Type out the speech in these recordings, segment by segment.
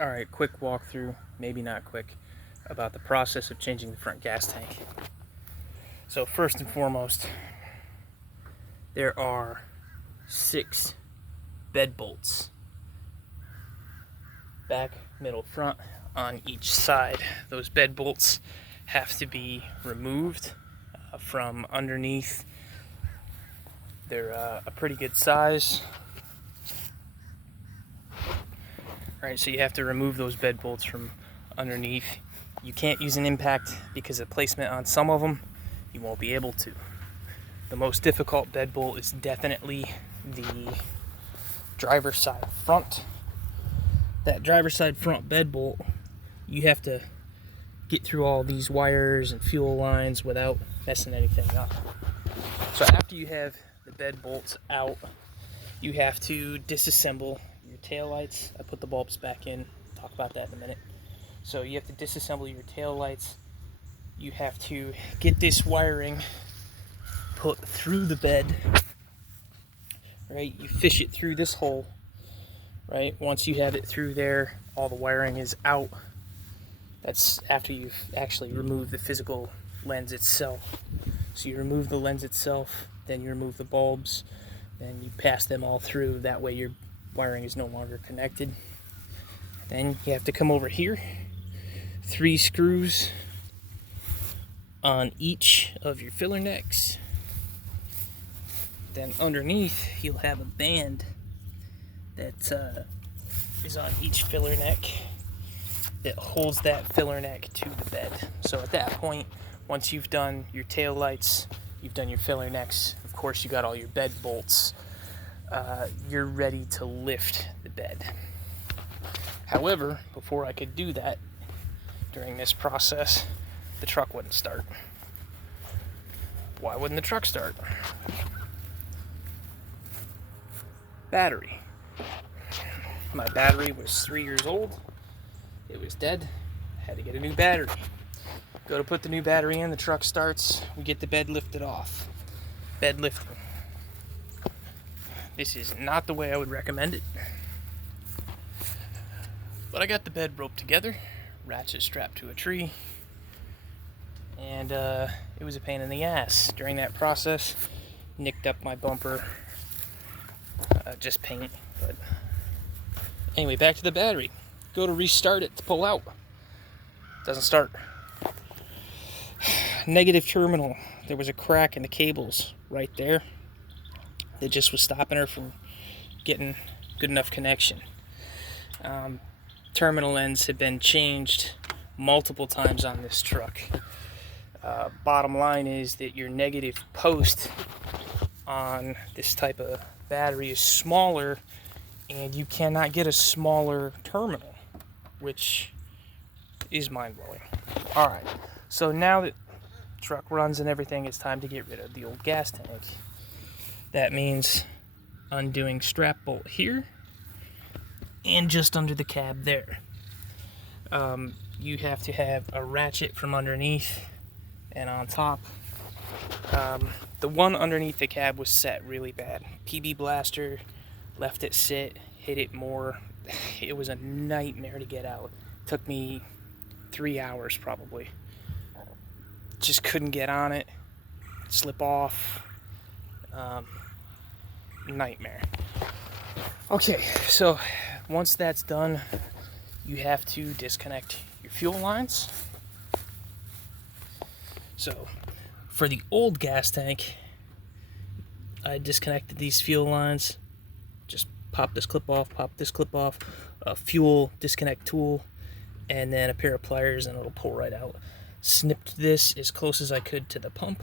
Alright, quick walkthrough, maybe not quick, about the process of changing the front gas tank. So first and foremost, there are 6 bed bolts, back, middle, front, on each side. Those bed bolts have to be removed from underneath. They're a pretty good size. Right, so you have to remove those bed bolts from underneath. You can't use an impact because of placement on some of them. You won't be able to. The most difficult bed bolt is definitely the driver's side front. That driver's side front bed bolt, you have to get through all these wires and fuel lines without messing anything up. So after you have the bed bolts out, you have to disassemble your taillights. I put the bulbs back in. Talk about that in a minute. So you have to disassemble your taillights. You have to get this wiring put through the bed. Right? You fish it through this hole. Right? Once you have it through there, all the wiring is out. That's after you've actually removed the physical lens itself. So you remove the lens itself, then you remove the bulbs, then you pass them all through. That way your wiring is no longer connected. Then you have to come over here, 3 screws on each of your filler necks. Then underneath you'll have a band that is on each filler neck that holds that filler neck to the bed. So at that point, once you've done your tail lights, you've done your filler necks, of course you got all your bed bolts, you're ready to lift the bed. However, before I could do that, during this process, the truck wouldn't start. Why wouldn't the truck start? Battery. My battery was 3 years old. It was dead. I had to get a new battery. Go to put the new battery in, the truck starts, we get the bed lifted off. Bed lifting. This is not the way I would recommend it. But I got the bed roped together, ratchet strapped to a tree, and it was a pain in the ass. During that process, nicked up my bumper, just paint. But anyway, back to the battery. Go to restart it to pull out. Doesn't start. Negative terminal. There was a crack in the cables right there that just was stopping her from getting good enough connection. Terminal ends have been changed multiple times on this truck. Bottom line is that your negative post on this type of battery is smaller, and you cannot get a smaller terminal, which is mind-blowing. Alright, so now that the truck runs and everything, it's time to get rid of the old gas tank. That means undoing strap bolt here and just under the cab there. You have to have a ratchet from underneath and on top. The one underneath the cab was set really bad. PB Blaster left it sit, hit it more. It was a nightmare to get out. Took me 3 hours probably. Just couldn't get on it. Slip off. Nightmare. Okay, so once that's done, you have to disconnect your fuel lines. So for the old gas tank, I disconnected these fuel lines. Just pop this clip off, a fuel disconnect tool, and then a pair of pliers, and it'll pull right out. Snipped this as close as I could to the pump,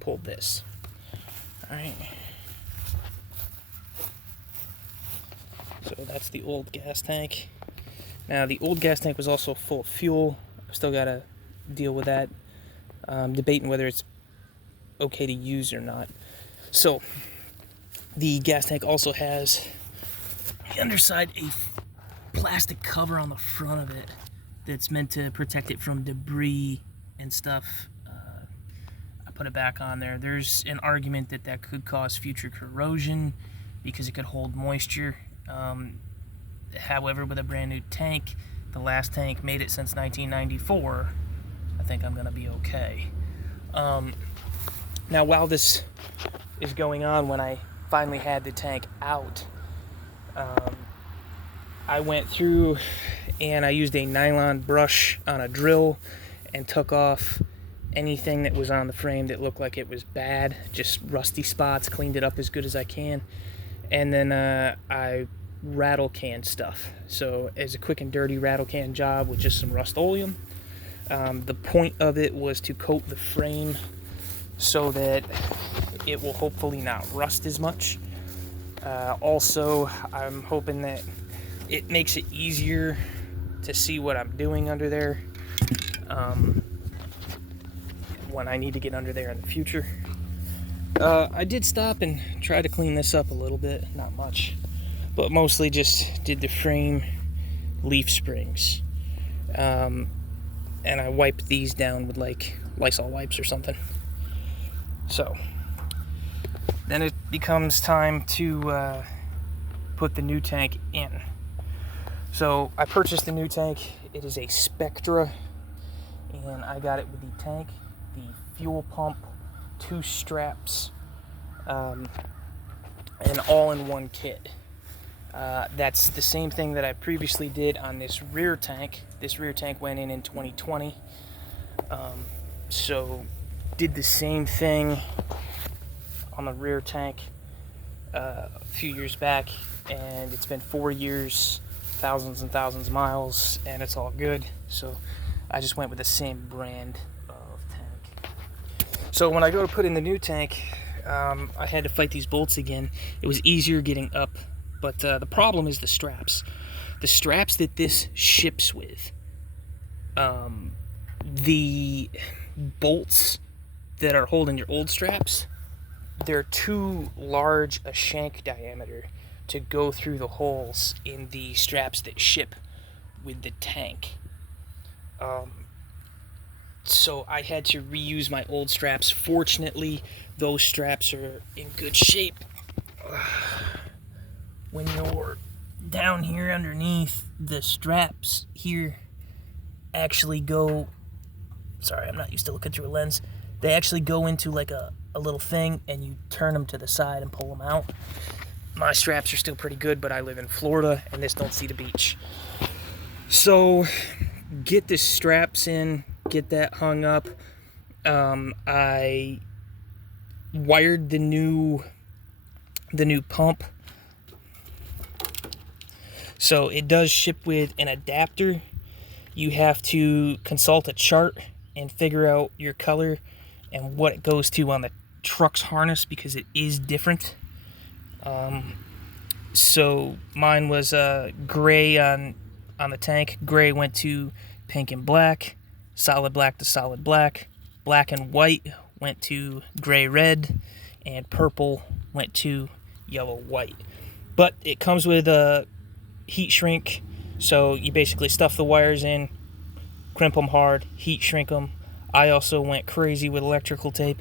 pulled this. Alright. So that's the old gas tank. Now the old gas tank was also full of fuel. I've still got to deal with that. Debating whether it's okay to use or not. So the gas tank also has the underside a plastic cover on the front of it that's meant to protect it from debris and stuff. I put it back on there. There's an argument that could cause future corrosion because it could hold moisture. However, with a brand new tank, the last tank made it since 1994, I think I'm going to be okay. Now, while this is going on, when I finally had the tank out, I went through and I used a nylon brush on a drill and took off anything that was on the frame that looked like it was bad, just rusty spots, cleaned it up as good as I can, and then I rattle can stuff. So as a quick and dirty rattle can job with just some Rust-Oleum. The point of it was to coat the frame so that it will hopefully not rust as much. Also, I'm hoping that it makes it easier to see what I'm doing under there when I need to get under there in the future. I did stop and try to clean this up a little bit, not much, but mostly just did the frame leaf springs. And I wiped these down with like Lysol wipes or something. So then it becomes time to put the new tank in. So I purchased the new tank. It is a Spectra, and I got it with the tank, the fuel pump, 2 straps, an all-in-one kit. That's the same thing that I previously did on this rear tank. This rear tank went in 2020. So did the same thing on the rear tank a few years back, and it's been 4 years, thousands and thousands of miles, and it's all good. So I just went with the same brand of tank. So when I go to put in the new tank, I had to fight these bolts again. It was easier getting up, but the problem is the straps. The straps that this ships with, the bolts that are holding your old straps, they're too large a shank diameter to go through the holes in the straps that ship with the tank. So I had to reuse my old straps. Fortunately, those straps are in good shape. When you're down here underneath, the straps here actually go... Sorry, I'm not used to looking through a lens. They actually go into like a little thing, and you turn them to the side and pull them out. My straps are still pretty good, but I live in Florida, and this don't see the beach. So, get the straps in, get that hung up. I wired the new pump. So it does ship with an adapter. You have to consult a chart and figure out your color and what it goes to on the truck's harness, because it is different. So mine was gray on the tank. Gray went to pink and black, solid black to solid black, black and white went to gray red, and purple went to yellow white. But it comes with a heat shrink, so you basically stuff the wires in, crimp them hard, heat shrink them. I also went crazy with electrical tape,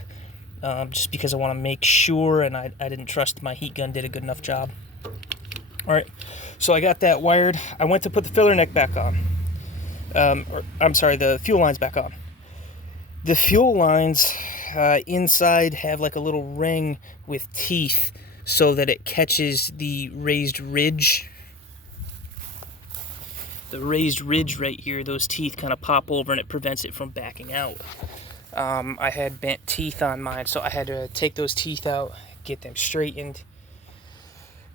just because I want to make sure, and I didn't trust my heat gun did a good enough job. Alright, so I got that wired. I went to put the filler neck back on. The fuel lines back on. The fuel lines inside have like a little ring with teeth so that it catches the raised ridge. The raised ridge right here, those teeth kind of pop over and it prevents it from backing out. I had bent teeth on mine, so I had to take those teeth out, get them straightened,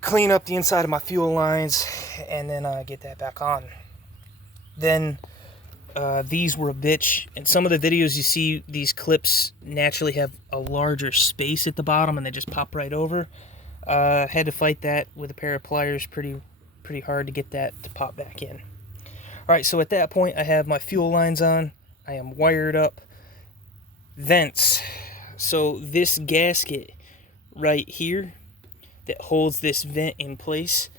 clean up the inside of my fuel lines, and then get that back on. Then these were a bitch. In some of the videos you see, these clips naturally have a larger space at the bottom and they just pop right over. Had to fight that with a pair of pliers pretty hard to get that to pop back in. Alright, so at that point I have my fuel lines on. I am wired up. Vents. So this gasket right here that holds this vent in place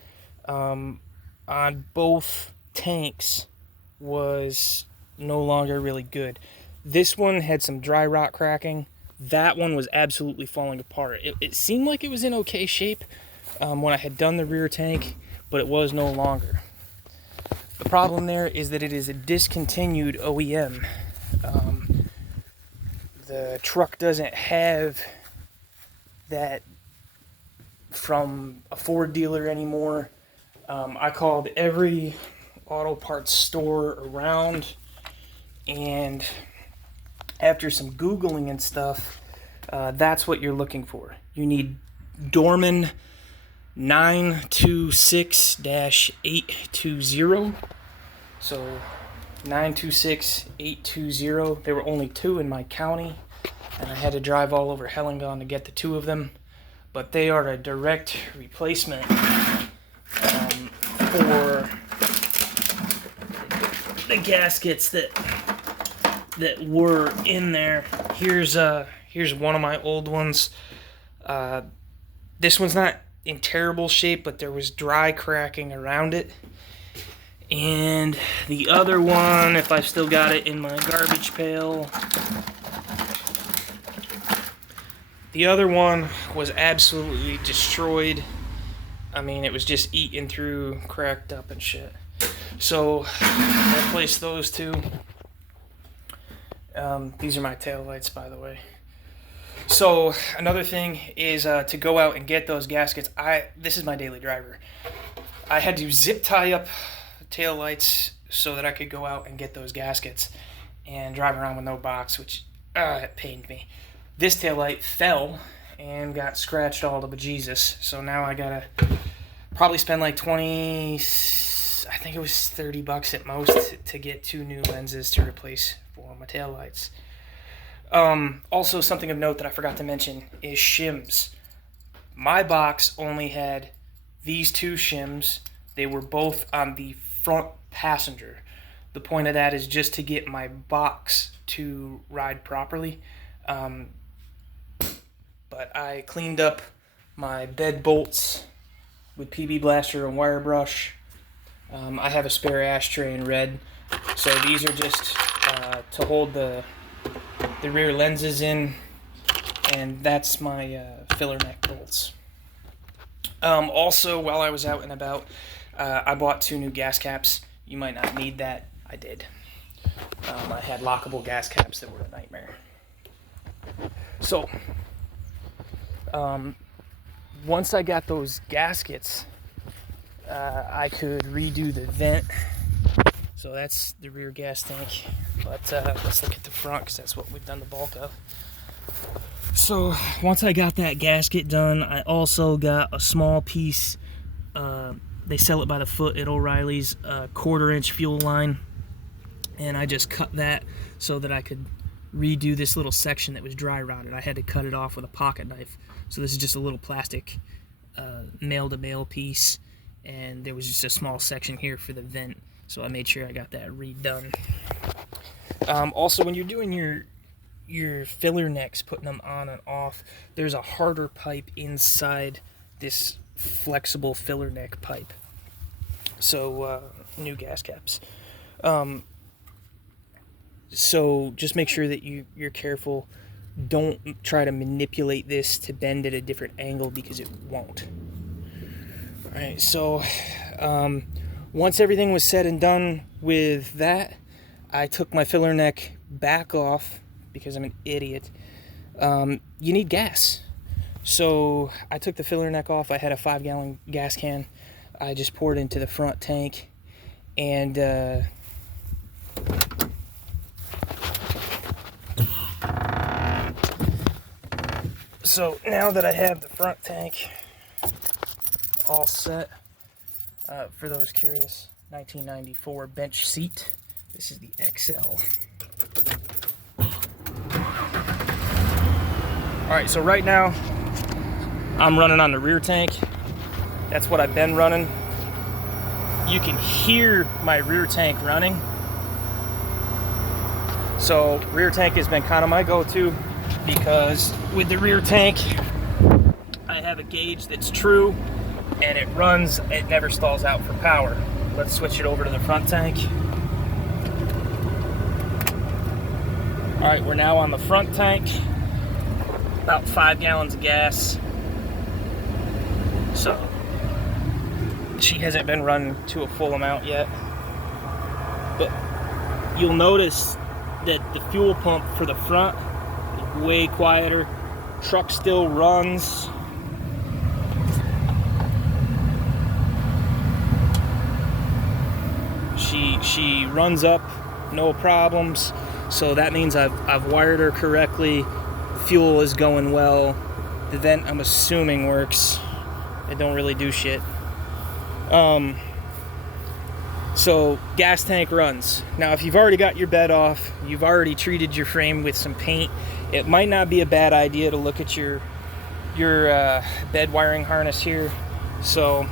on both tanks was no longer really good. This one had some dry rot cracking. That one was absolutely falling apart. It seemed like it was in okay shape when I had done the rear tank, but it was no longer. The problem there is that it is a discontinued OEM. The truck doesn't have that from a Ford dealer anymore. I called every auto parts store around, and after some Googling and stuff, that's what you're looking for. You need Dorman 926-820. So 926-820. There were only 2 in my county, and I had to drive all over Hellingen to get the 2 of them. But they are a direct replacement for the gaskets that were in there. Here's one of my old ones. This one's not in terrible shape, but there was dry cracking around it. And the other one, if I've still got it in my garbage pail, the other one was absolutely destroyed. I mean, it was just eaten through, cracked up and shit. So I replaced those 2. These are my taillights, by the way. So another thing is to go out and get those gaskets. This is my daily driver. I had to zip tie up taillights so that I could go out and get those gaskets and drive around with no box, which it pained me. This taillight fell and got scratched all to bejesus, so now I gotta probably spend like 20, I think it was $30 at most to get 2 new lenses to replace for my taillights. Also, something of note that I forgot to mention is shims. My box only had these 2 shims. They were both on the front passenger. The point of that is just to get my box to ride properly. But I cleaned up my bed bolts with PB Blaster and wire brush. I have a spare ashtray in red, so these are just to hold the rear lenses in, and that's my filler neck bolts. Also, while I was out and about, I bought 2 new gas caps. You might not need that. I did. I had lockable gas caps that were a nightmare. So, once I got those gaskets, I could redo the vent. So that's the rear gas tank. But let's look at the front, because that's what we've done the bulk of. So once I got that gasket done, I also got a small piece. They sell it by the foot at O'Reilly's, 1/4-inch fuel line. And I just cut that so that I could redo this little section that was dry rotted. I had to cut it off with a pocket knife. So this is just a little plastic male-to-male piece, and there was just a small section here for the vent, so I made sure I got that redone. Also, when you're doing your filler necks, putting them on and off, there's a harder pipe inside this flexible filler neck pipe. So new gas caps. So just make sure that you're careful. Don't try to manipulate this to bend at a different angle, because it won't. Alright, so once everything was said and done with that, I took my filler neck back off because I'm an idiot. You need gas. So I took the filler neck off. I had a 5-gallon gas can. I just poured into the front tank, and so now that I have the front tank all set, for those curious, 1994 bench seat. This is the XL. Alright, so right now I'm running on the rear tank. That's what I've been running. You can hear my rear tank running. So rear tank has been kind of my go-to, because with the rear tank I have a gauge that's true, and it runs, it never stalls out for power. Let's switch it over to the front tank. Alright, we're now on the front tank. About 5 gallons of gas. So she hasn't been run to a full amount yet. But you'll notice that the fuel pump for the front is way quieter. Truck still runs. She runs up, no problems. So that means I've wired her correctly. Fuel is going well. The vent, I'm assuming, works. It don't really do shit. So gas tank runs. Now, if you've already got your bed off, you've already treated your frame with some paint, it might not be a bad idea to look at your bed wiring harness here. So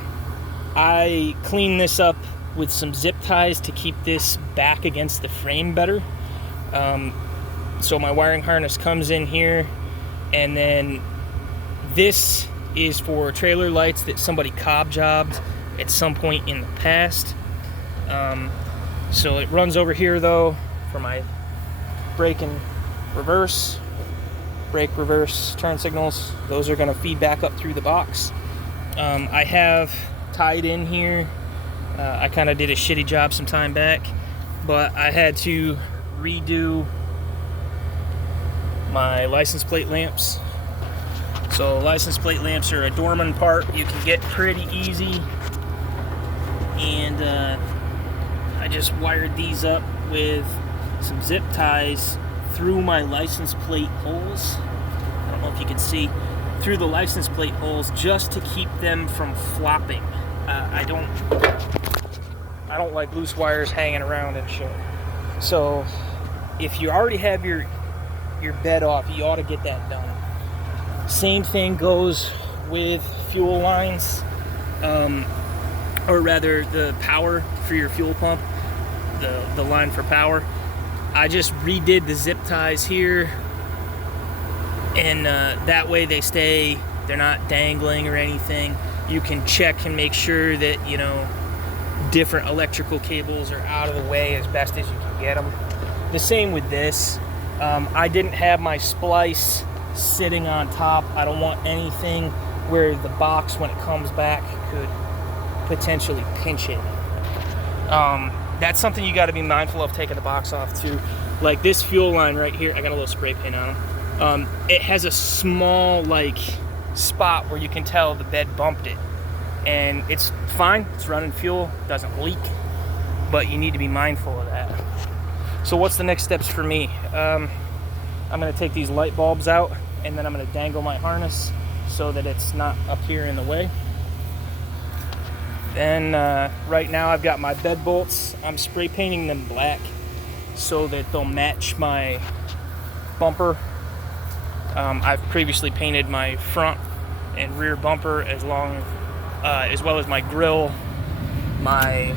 I clean this up with some zip ties to keep this back against the frame better. So my wiring harness comes in here, and then this is for trailer lights that somebody cob jobbed at some point in the past. So it runs over here though for my brake and reverse, brake, reverse, turn signals. Those are gonna feed back up through the box. I have tied in here, I kind of did a shitty job some time back, but I had to redo my license plate lamps. So license plate lamps are a Dorman part you can get pretty easy, and I just wired these up with some zip ties through my license plate holes. I don't know if you can see through the license plate holes, just to keep them from flopping. I don't like loose wires hanging around and shit. So if you already have your bed off, you ought to get that done. Same thing goes with fuel lines, or rather the power for your fuel pump, the line for power. I just redid the zip ties here, and that way they're not dangling or anything. You can check and make sure that, you know, different electrical cables are out of the way as best as you can get them. The same with this. I didn't have my splice sitting on top. I don't want anything where the box, when it comes back, could potentially pinch it. That's something you got to be mindful of taking the box off too. Like this fuel line right here, I got a little spray paint on them. It has a small like spot where you can tell the bed bumped it, and it's fine, it's running fuel, doesn't leak, but you need to be mindful of that. So what's the next steps for me? I'm going to take these light bulbs out, and then I'm going to dangle my harness so that it's not up here in the way. Then right now I've got my bed bolts. I'm spray painting them black so that they'll match my bumper. I've previously painted my front and rear bumper as well as my grill, my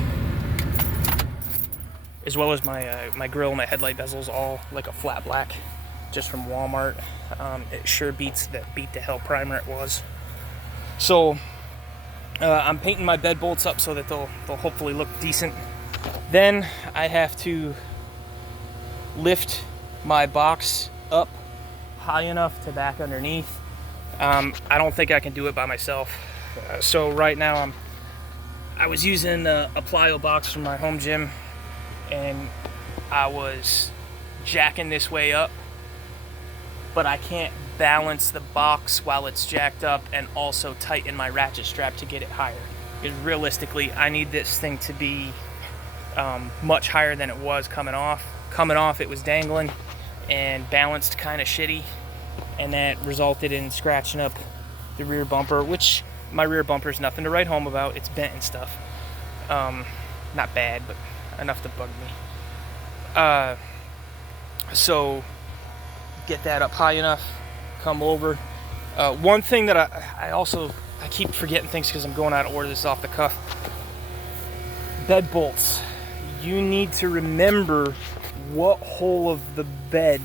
grill, my headlight bezels, all like a flat black, just from Walmart. It sure beat the hell primer it was. So I'm painting my bed bolts up so that they'll hopefully look decent. Then I have to lift my box up high enough to back underneath. I don't think I can do it by myself. So right now I was using a plyo box from my home gym, and I was jacking this way up, but I can't balance the box while it's jacked up and also tighten my ratchet strap to get it higher. Because realistically, I need this thing to be much higher than it was coming off. Coming off, it was dangling and balanced kind of shitty, and that resulted in scratching up the rear bumper, which my rear bumper is nothing to write home about. It's bent and stuff. Not bad, but enough to bug me. So get that up high enough, come over. One thing that I keep forgetting things because I'm going out of order. This is off the cuff. Bed bolts. You need to remember what hole of the bed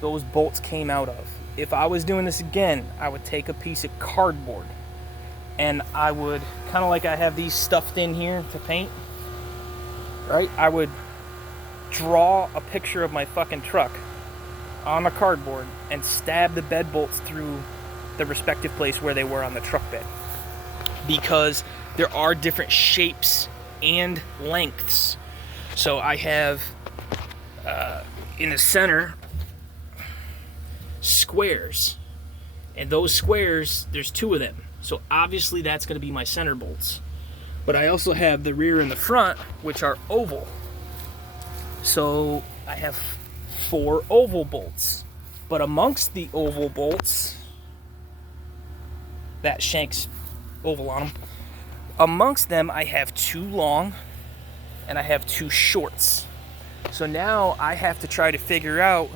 those bolts came out of. If I was doing this again, I would take a piece of cardboard and I would, kind of like I have these stuffed in here to paint, right? I would draw a picture of my fucking truck on the cardboard and stab the bed bolts through the respective place where they were on the truck bed. Because there are different shapes and lengths. So I have in the center squares, and those squares, there's 2 of them. So obviously that's going to be my center bolts. But I also have the rear and the front, which are oval. So I have 4 oval bolts. But amongst the oval bolts, that shank's oval on them, amongst them I have 2 long and I have 2 shorts. So now I have to try to figure out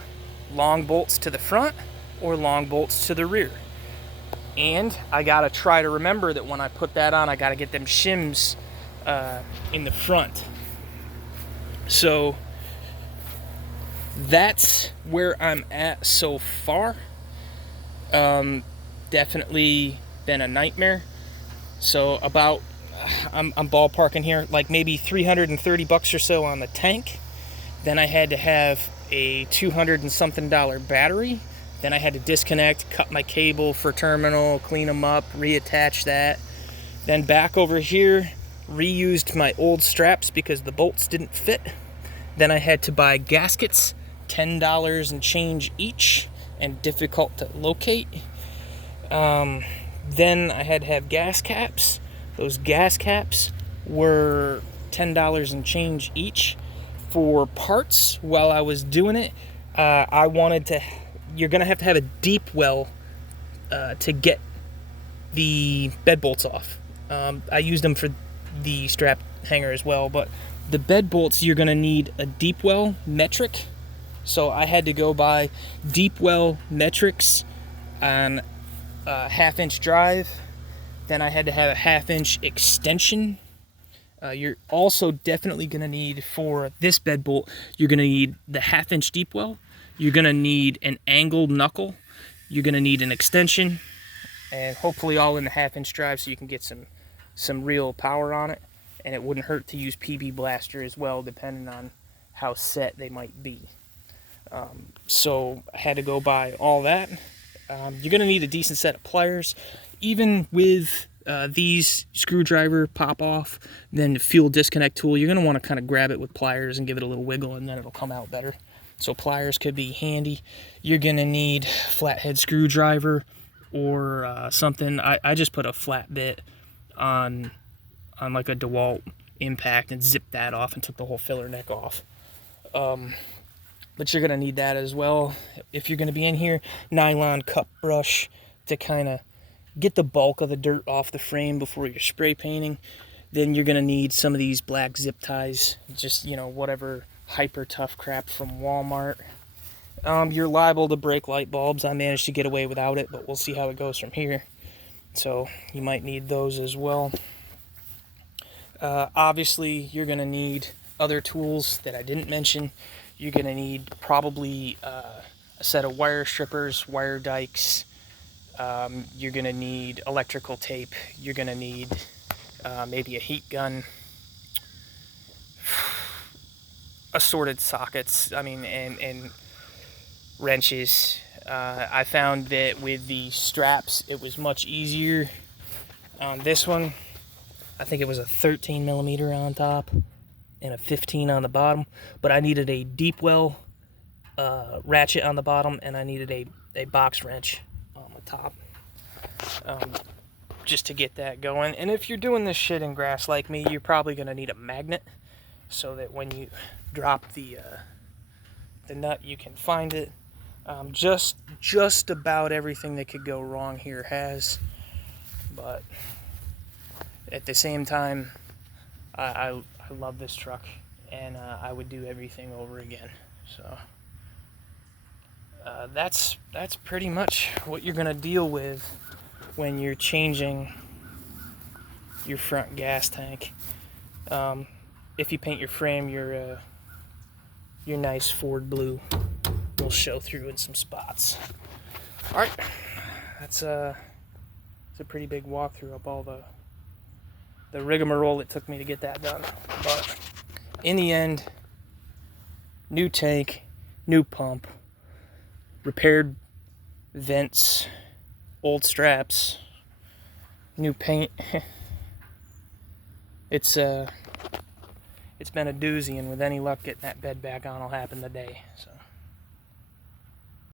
long bolts to the front or long bolts to the rear. And I gotta try to remember that when I put that on, I gotta get them shims in the front. So that's where I'm at so far. Definitely been a nightmare. So about, I'm ballparking here, like maybe $330 or so on the tank. Then I had to have a $200 and something battery. Then I had to disconnect, cut my cable for terminal, clean them up, reattach that. Then back over here, reused my old straps because the bolts didn't fit. Then I had to buy gaskets, $10 and change each, and difficult to locate. Then I had to have gas caps. Those gas caps were $10 and change each. For parts, while I was doing it, I wanted to, you're going to have a deep well to get the bed bolts off. I used them for the strap hanger as well, but the bed bolts, you're going to need a deep well metric. So I had to go buy deep well metrics on a 1/2-inch drive. Then I had to have a 1/2-inch extension. You're also definitely going to need, for this bed bolt, you're going to need the 1/2-inch deep well. You're going to need an angled knuckle. You're going to need an extension, and hopefully all in the 1/2-inch drive so you can get some real power on it. And it wouldn't hurt to use PB Blaster as well, depending on how set they might be. So I had to go buy all that. You're going to need a decent set of pliers. Even with these screwdriver pop off, then the fuel disconnect tool, you're going to want to kind of grab it with pliers and give it a little wiggle, and then it'll come out better. So pliers could be handy. You're going to need flathead screwdriver or something. I just put a flat bit on like a DeWalt impact and zipped that off and took the whole filler neck off. But you're going to need that as well. If you're going to be in here, nylon cup brush to kind of get the bulk of the dirt off the frame before you're spray painting. Then you're going to need some of these black zip ties, just, you know, whatever hyper tough crap from Walmart. You're liable to break light bulbs. I managed to get away without it, but we'll see how it goes from here. So you might need those as well. Obviously, you're going to need other tools that I didn't mention. You're going to need probably a set of wire strippers, wire dikes. You're going to need electrical tape. You're going to need maybe a heat gun, assorted sockets, and wrenches. I found that with the straps, it was much easier. On this one, I think it was a 13 millimeter on top and a 15 on the bottom, but I needed a deep well ratchet on the bottom, and I needed a box wrench on the top, just to get that going. And if you're doing this shit in grass like me, you're probably going to need a magnet so that when you drop the nut, you can find it. Just about everything that could go wrong here has, but at the same time, I love this truck, and I would do everything over again. So that's pretty much what you're gonna deal with when you're changing your front gas tank. If you paint your frame, your nice Ford blue will show through in some spots. All right, it's a pretty big walkthrough of all the rigmarole it took me to get that done. But in the end, new tank, new pump, repaired vents, old straps, new paint, it's been a doozy, and with any luck getting that bed back on will happen today. So.